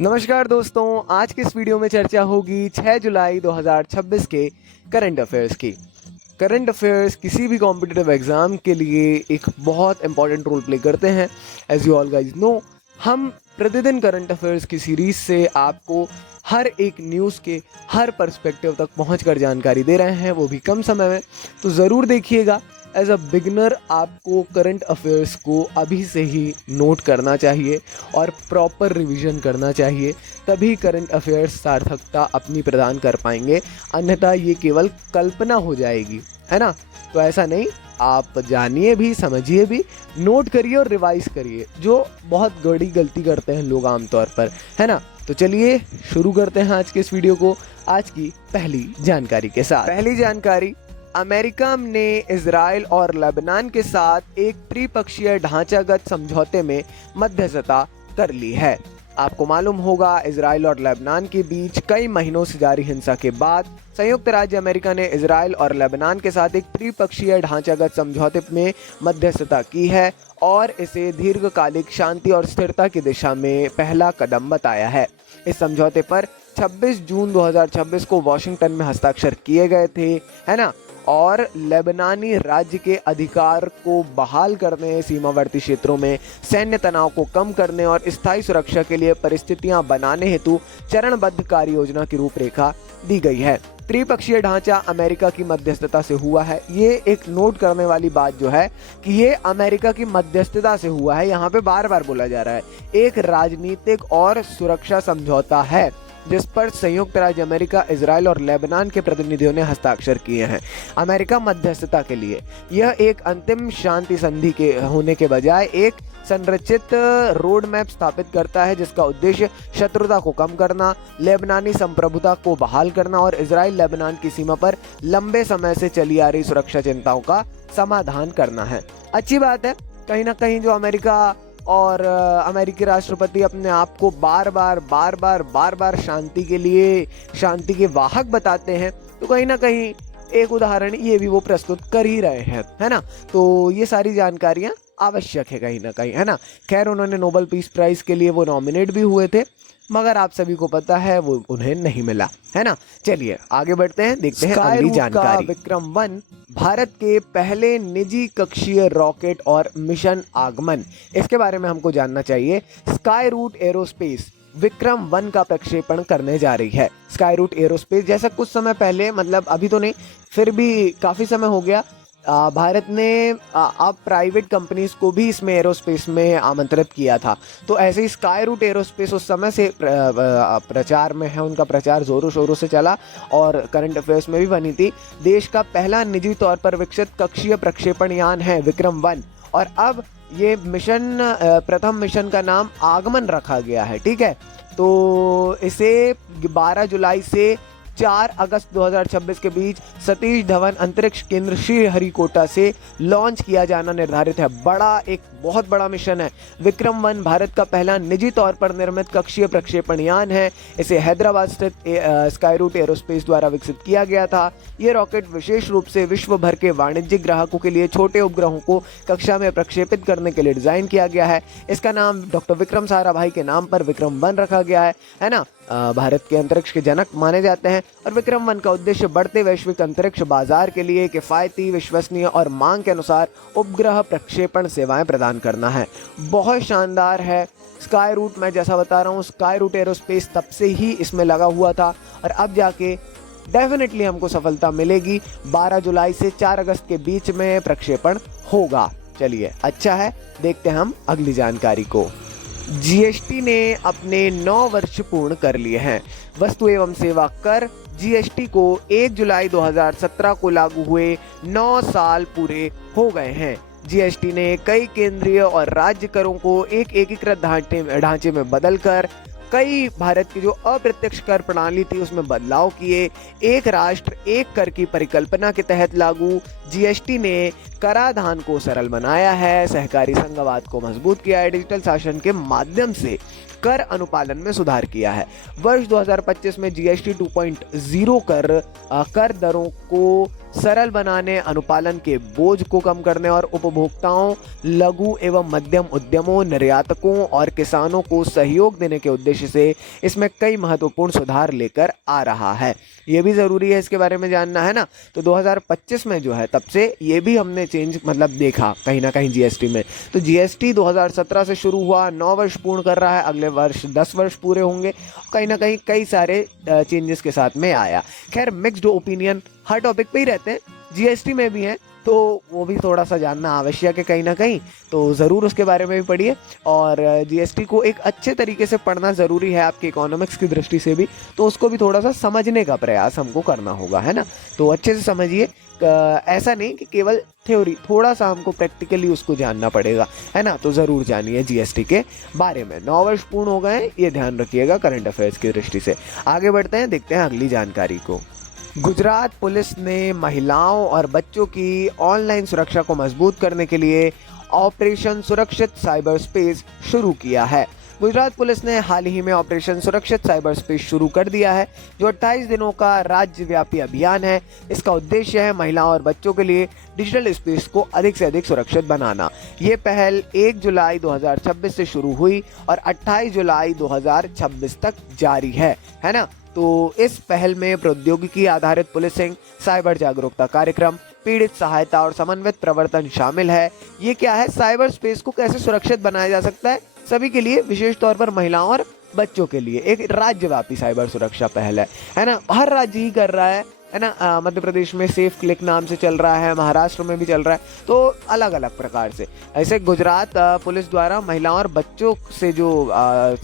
नमस्कार दोस्तों, आज के इस वीडियो में चर्चा होगी 6 जुलाई 2026 के करंट अफेयर्स की। करंट अफेयर्स किसी भी कॉम्पिटिटिव एग्जाम के लिए एक बहुत इंपॉर्टेंट रोल प्ले करते हैं। As you all guys know, हम प्रतिदिन करंट अफेयर्स की सीरीज से आपको हर एक न्यूज़ के हर पर्सपेक्टिव तक पहुंचकर जानकारी दे रहे हैं, वो भी कम समय में। तो ज़रूर देखिएगा। एज अ बिगनर आपको करंट अफेयर्स को अभी से ही नोट करना चाहिए और प्रॉपर रिवीजन करना चाहिए, तभी करंट अफेयर्स सार्थकता अपनी प्रदान कर पाएंगे, अन्यथा ये केवल कल्पना हो जाएगी, है ना। तो ऐसा नहीं, आप जानिए भी, समझिए भी, नोट करिए और रिवाइज करिए, जो बहुत बड़ी गलती करते हैं लोग आमतौर पर, है ना। तो चलिए शुरू करते हैं आज के इस वीडियो को, आज की पहली जानकारी के साथ। पहली जानकारी, अमेरिका ने इजराइल और लेबनान के साथ एक त्रिपक्षीय ढांचागत समझौते में मध्यस्थता कर ली है। आपको मालूम होगा, इजराइल और लेबनान के बीच कई महीनों से जारी हिंसा के बाद संयुक्त राज्य अमेरिका ने इजराइल और लेबनान के साथ एक त्रिपक्षीय ढांचागत समझौते में मध्यस्थता की है और इसे दीर्घकालिक शांति और स्थिरता की दिशा में पहला कदम बताया है। इस समझौते पर 26 जून 2026 को वॉशिंगटन में हस्ताक्षर किए गए थे, है ना। और लेबनानी राज्य के अधिकार को बहाल करने, सीमावर्ती क्षेत्रों में सैन्य तनाव को कम करने और स्थायी सुरक्षा के लिए परिस्थितियां बनाने हेतु चरणबद्ध कार्य योजना की रूपरेखा दी गई है। त्रिपक्षीय ढांचा अमेरिका की मध्यस्थता से हुआ है। ये एक नोट करने वाली बात जो है कि ये अमेरिका की मध्यस्थता से हुआ है, यहाँ पे बार बार बोला जा रहा है। एक राजनीतिक और सुरक्षा समझौता है जिस पर संयुक्त राज्य अमेरिका, इजराइल और लेबनान के प्रतिनिधियों ने हस्ताक्षर किए हैं। अमेरिका मध्यस्थता के लिए यह एक अंतिम शांति संधि के होने के बजाय एक संरचित रोड मैप स्थापित करता है जिसका उद्देश्य शत्रुता को कम करना, लेबनानी संप्रभुता को बहाल करना और इजराइल लेबनान की सीमा पर लंबे समय से चली आ रही सुरक्षा चिंताओं का समाधान करना है। अच्छी बात है, कहीं ना कहीं जो अमेरिका और अमेरिकी राष्ट्रपति अपने आप को बार बार शांति के लिए, शांति के वाहक बताते हैं, तो कहीं ना कहीं एक उदाहरण ये भी वो प्रस्तुत कर ही रहे हैं, है ना। तो ये सारी जानकारियां आवश्यक है कहीं ना कहीं, है ना। खैर, उन्होंने नोबेल पीस प्राइज के लिए वो नॉमिनेट भी हुए थे, मगर आप सभी को पता है वो उन्हें नहीं मिला, है ना। चलिए आगे बढ़ते हैं, देखते हैं अगली जानकारी। विक्रम-1 भारत के पहले निजी कक्षीय रॉकेट और मिशन आगमन, इसके बारे में हमको जानना चाहिए। स्काई रूट एरोस्पेस विक्रम-1 का प्रक्षेपण करने जा रही है। स्काई रूट एरोस्पेस, जैसा कुछ समय पहले, मतलब अभी तो नहीं, फिर भी काफी समय हो गया, भारत ने अब प्राइवेट कंपनीज को भी इसमें एरोस्पेस में आमंत्रित किया था। तो ऐसे ही स्काई रूट एरोस्पेस उस समय से प्रचार में है, उनका प्रचार जोरों शोरों से चला और करंट अफेयर्स में भी बनी थी। देश का पहला निजी तौर पर विकसित कक्षीय प्रक्षेपण यान है विक्रम-1 और अब ये मिशन, प्रथम मिशन का नाम आगमन रखा गया है, ठीक है। तो इसे 12 जुलाई से 4 अगस्त 2026 के बीच सतीश धवन अंतरिक्ष केंद्र श्रीहरिकोटा से लॉन्च किया जाना निर्धारित है। एक बहुत बड़ा मिशन है। विक्रम-1 भारत का पहला निजी तौर पर निर्मित कक्षीय प्रक्षेपण यान है। इसे हैदराबाद स्थित स्काई रूट एरोस्पेस द्वारा विकसित किया गया था। ये रॉकेट विशेष रूप से विश्व भर के वाणिज्यिक ग्राहकों के लिए छोटे उपग्रहों को कक्षा में प्रक्षेपित करने के लिए डिजाइन किया गया है। इसका नाम डॉक्टर विक्रम साराभाई के नाम पर विक्रम-1 रखा गया है ना। भारत के अंतरिक्ष के जनक माने जाते हैं और विक्रम-1 का उद्देश्य बढ़ते वैश्विक अंतरिक्ष बाजार के लिए किफायती, विश्वसनीय और मांग के अनुसार उपग्रह प्रक्षेपण सेवाएं प्रदान करना है। बहुत शानदार है। स्काई रूट, मैं जैसा बता रहा हूँ, स्काई रूट एरोस्पेस तब से ही इसमें लगा हुआ था और अब जाके डेफिनेटली हमको सफलता मिलेगी। 12 जुलाई से 4 अगस्त के बीच में प्रक्षेपण होगा। चलिए, अच्छा है, देखते हैं हम अगली जानकारी को। जीएसटी ने अपने 9 वर्ष पूर्ण कर लिए हैं। वस्तु एवं सेवा कर जीएसटी को 1 जुलाई 2017 को लागू हुए 9 साल पूरे हो गए हैं। जीएसटी ने कई केंद्रीय और राज्य करों को एक एकीकृत ढांचे में बदलकर कई भारत की जो अप्रत्यक्ष कर प्रणाली थी उसमें बदलाव किए। एक राष्ट्र एक कर की परिकल्पना के तहत लागू जीएसटी ने कराधान को सरल बनाया है, सहकारी संघवाद को मजबूत किया है, डिजिटल शासन के माध्यम से कर अनुपालन में सुधार किया है। वर्ष 2025 में जीएसटी 2.0 कर दरों को सरल बनाने, अनुपालन के बोझ को कम करने और उपभोक्ताओं, लघु एवं मध्यम उद्यमों, निर्यातकों और किसानों को सहयोग देने के उद्देश्य से इसमें कई महत्वपूर्ण सुधार लेकर आ रहा है। ये भी ज़रूरी है, इसके बारे में जानना है ना। तो 2025 में जो है तब से ये भी हमने चेंज मतलब देखा कहीं ना कहीं जीएसटी में। तो जीएसटी 2017 से शुरू हुआ, 9 वर्ष पूर्ण कर रहा है, अगले वर्ष 10 वर्ष पूरे होंगे। कहीं ना कहीं कई सारे चेंजेस के साथ में आया। खैर, मिक्स्ड ओपिनियन हर टॉपिक पे ही रहते हैं, जीएसटी में भी हैं, तो वो भी थोड़ा सा जानना आवश्यक है कहीं ना कहीं। तो ज़रूर उसके बारे में भी पढ़िए, और जीएसटी को एक अच्छे तरीके से पढ़ना ज़रूरी है आपके इकोनॉमिक्स की दृष्टि से भी। तो उसको भी थोड़ा सा समझने का प्रयास हमको करना होगा, है ना। तो अच्छे से समझिए, ऐसा नहीं कि केवल थ्योरी, थोड़ा सा हमको प्रैक्टिकली उसको जानना पड़ेगा, है ना। तो ज़रूर जानिए जीएसटी के बारे में। 9 वर्ष पूर्ण हो गए हैं, ये ध्यान रखिएगा करंट अफेयर्स की दृष्टि से। आगे बढ़ते हैं, देखते हैं अगली जानकारी को। गुजरात पुलिस ने महिलाओं और बच्चों की ऑनलाइन सुरक्षा को मजबूत करने के लिए ऑपरेशन सुरक्षित साइबर स्पेस शुरू किया है। गुजरात पुलिस ने हाल ही में ऑपरेशन सुरक्षित साइबर स्पेस शुरू कर दिया है, जो 28 दिनों का राज्यव्यापी अभियान है। इसका उद्देश्य है महिलाओं और बच्चों के लिए डिजिटल स्पेस को अधिक से अधिक सुरक्षित बनाना। ये पहल 1 जुलाई 2026 से शुरू हुई और 28 जुलाई 2026 तक जारी है ना। तो इस पहल में प्रौद्योगिकी आधारित पुलिसिंग, साइबर जागरूकता कार्यक्रम, पीड़ित सहायता और समन्वित प्रवर्तन शामिल है। ये क्या है, साइबर स्पेस को कैसे सुरक्षित बनाया जा सकता है सभी के लिए, विशेष तौर पर महिलाओं और बच्चों के लिए। एक राज्यव्यापी साइबर सुरक्षा पहल है ना। हर राज्य ही कर रहा है ना। मध्य प्रदेश में सेफ क्लिक नाम से चल रहा है, महाराष्ट्र में भी चल रहा है, तो अलग अलग प्रकार से। ऐसे गुजरात पुलिस द्वारा महिलाओं और बच्चों से जो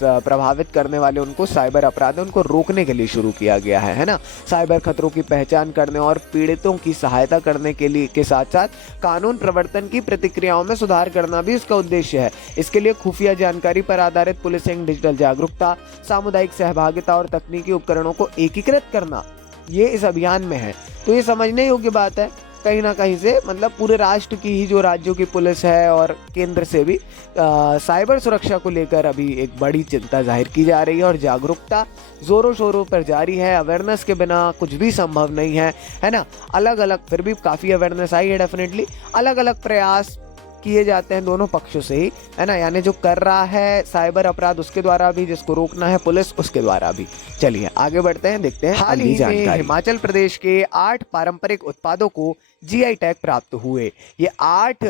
प्रभावित करने वाले उनको साइबर अपराध है, उनको रोकने के लिए शुरू किया गया है ना। साइबर खतरों की पहचान करने और पीड़ितों की सहायता करने के लिए के साथ साथ कानून प्रवर्तन की प्रतिक्रियाओं में सुधार करना भी इसका उद्देश्य है। इसके लिए खुफिया जानकारी पर आधारित पुलिसिंग, डिजिटल जागरूकता, सामुदायिक सहभागिता और तकनीकी उपकरणों को एकीकृत करना, ये इस अभियान में है। तो ये समझने योग्य बात है कहीं ना कहीं से, मतलब पूरे राष्ट्र की ही जो राज्यों की पुलिस है और केंद्र से भी साइबर सुरक्षा को लेकर अभी एक बड़ी चिंता जाहिर की जा रही है और जागरूकता जोरों शोरों पर जारी है। अवेयरनेस के बिना कुछ भी संभव नहीं है ना। अलग अलग, फिर भी काफ़ी अवेयरनेस आई है डेफिनेटली। अलग अलग प्रयास किए जाते हैं दोनों पक्षों से ही, है ना। यानी जो कर रहा है साइबर अपराध उसके द्वारा भी, जिसको रोकना है पुलिस उसके द्वारा भी। चलिए आगे बढ़ते हैं, देखते हैं हाल ही में हिमाचल प्रदेश के 8 पारंपरिक उत्पादों को जीआई टैग प्राप्त हुए। ये 8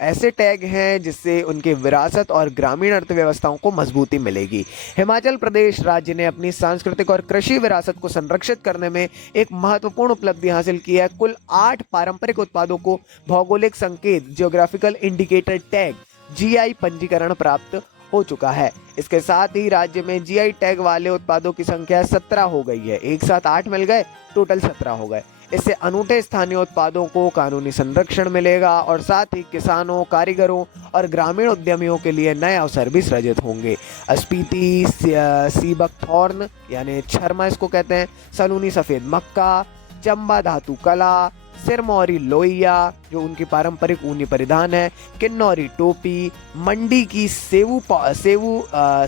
ऐसे टैग हैं जिससे उनके विरासत और ग्रामीण अर्थव्यवस्थाओं को मजबूती मिलेगी। हिमाचल प्रदेश राज्य ने अपनी सांस्कृतिक और कृषि विरासत को संरक्षित करने में एक महत्वपूर्ण उपलब्धि हासिल की है। कुल 8 पारंपरिक उत्पादों को भौगोलिक संकेत, जियोग्राफिकल इंडिकेटर टैग, जीआई पंजीकरण प्राप्त हो चुका है। इसके साथ ही राज्य में जीआई टैग वाले उत्पादों की संख्या 17 हो गई है। एक साथ 8 मिल गए, टोटल 17 हो गए। इससे अनूठे स्थानीय उत्पादों को कानूनी संरक्षण मिलेगा और साथ ही किसानों, कारीगरों और ग्रामीण उद्यमियों के लिए नए अवसर भी सृजित होंगे। स्पीति सी बकथॉर्न यानी छरमा इसको कहते हैं, सलूनी सफ़ेद मक्का, चंबा धातु कला, सिरमौरी लोहिया जो उनकी पारंपरिक ऊनी परिधान है, किन्नौरी टोपी, मंडी की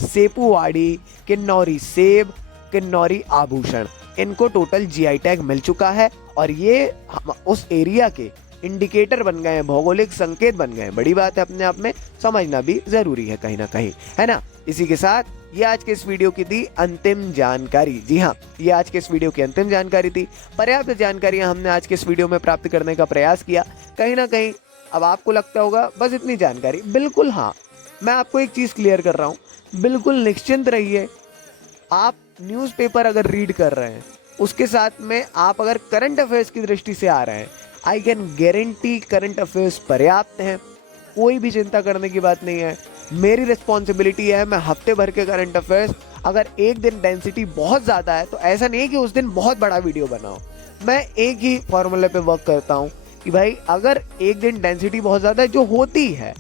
सेपुवाड़ी, किन्नौरी सेब, किन्नौरी आभूषण, इनको टोटल जीआई टैग मिल चुका है और ये उस एरिया के इंडिकेटर बन गए हैं, भौगोलिक संकेत बन गए हैं। बड़ी बात है, अपने आप में समझना भी जरूरी है कहीं ना कहीं, है ना। इसी के साथ ये आज के इस वीडियो की थी अंतिम जानकारी। जी हाँ, ये आज के इस वीडियो की अंतिम जानकारी थी। पर्याप्त जानकारियां हमने आज के इस वीडियो में प्राप्त करने का प्रयास किया। कहीं ना कहीं अब आपको लगता होगा बस इतनी जानकारी, बिल्कुल हाँ, मैं आपको एक चीज़ क्लियर कर रहा हूँ, बिल्कुल निश्चिंत रहिए। आप न्यूज़पेपर अगर रीड कर रहे हैं, उसके साथ में आप अगर करंट अफेयर्स की दृष्टि से आ रहे हैं, I can guarantee current affairs पर्याप्त हैं, कोई भी चिंता करने की बात नहीं है। मेरी रिस्पॉन्सिबिलिटी है, मैं हफ्ते भर के करंट अफेयर्स, अगर एक दिन डेंसिटी बहुत ज़्यादा है तो ऐसा नहीं है कि उस दिन बहुत बड़ा वीडियो बनाओ। मैं एक ही फॉर्मूले पे वर्क करता हूँ कि भाई अगर एक दिन डेंसिटी बहुत ज़्यादा है, जो होती है,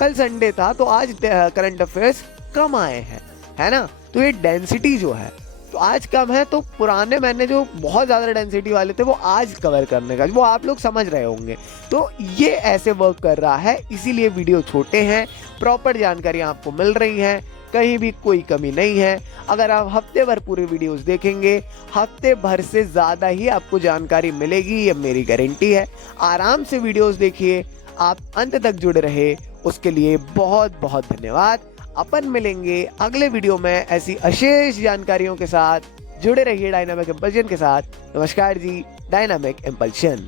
कल संडे था तो आज करंट अफेयर्स कम आए हैं, है ना। तो ये डेंसिटी जो है तो आज कम है, तो पुराने मैंने जो बहुत ज़्यादा डेंसिटी वाले थे वो आज कवर करने का, वो आप लोग समझ रहे होंगे। तो ये ऐसे वर्क कर रहा है, इसीलिए वीडियो छोटे हैं, प्रॉपर जानकारियाँ आपको मिल रही हैं। कहीं भी कोई कमी नहीं है। अगर आप हफ्ते भर पूरे वीडियोस देखेंगे, हफ्ते भर से ज़्यादा ही आपको जानकारी मिलेगी, ये मेरी गारंटी है। आराम से वीडियोस देखिए, आप अंत तक जुड़े रहे, उसके लिए बहुत बहुत धन्यवाद। अपन मिलेंगे अगले वीडियो में ऐसी अशेष जानकारियों के साथ। जुड़े रहिए डायनामिक इम्पल्शन के साथ। नमस्कार जी, डायनामिक इम्पल्शन।